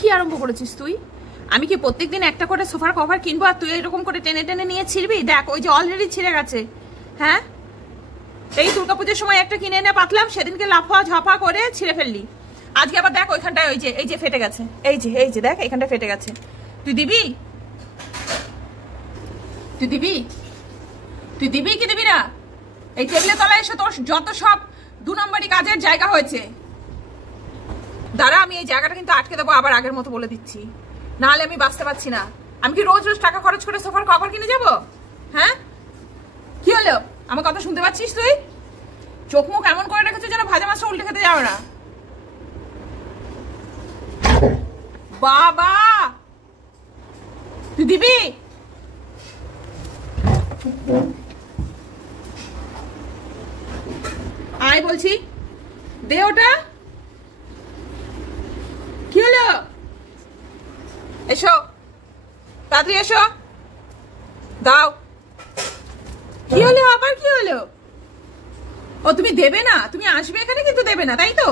কি আরম্ভ করেছিস তুই? আমি কি প্রত্যেকদিন একটা করে সোফার কভার কিনবো আর তুই এরকম করে টেনে টেনে নিয়ে ছিড়বি? দেখ ওই যে অলরেডি ছিঁড়ে গেছে। হ্যাঁ, এই দুর্গাপুজোর সময় একটা কিনে এনে পাতলাম, সেদিনকে লাফা ঝাপা করে ছিঁড়ে ফেললি। আজকে আবার দেখ ওইখানটায় এই যে ফেটে গেছে, এই যে দেখ এখানটা ফেটে গেছে। তুই দিবি? তুই দিবি? তুই দিবি কি দিবি না? এই টেবিলের তলায় এসে তোর যত সব 2 নম্বরই কাজের জায়গা হয়েছে। দাঁড়া, আমি এই জায়গাটা কিন্তু আটকে দেবো আবার, আগের মতো বলে দিচ্ছি, নাহলে আমি বাঁচতে পারছি না। আমি কি রোজ রোজ টাকা খরচ করে সোফার কভার কিনে যাবো? হ্যাঁ, কি হলো? আমার কথা শুনতে পাচ্ছিস তুই? চোখ মুখ এমন করে রেখেছে যেন ভাজা মাছটা উল্টে খেতে যাবে না। বাবা, তুই দিবি? আয় বলছি, দে ওটা। কি হলো? এসো, তাড়াতাড়ি এসো, দাও। কি হলো? আবার কি হলো? ও তুমি দেবে না? তুমি আসবে এখানে কিন্তু দেবে না, তাই তো?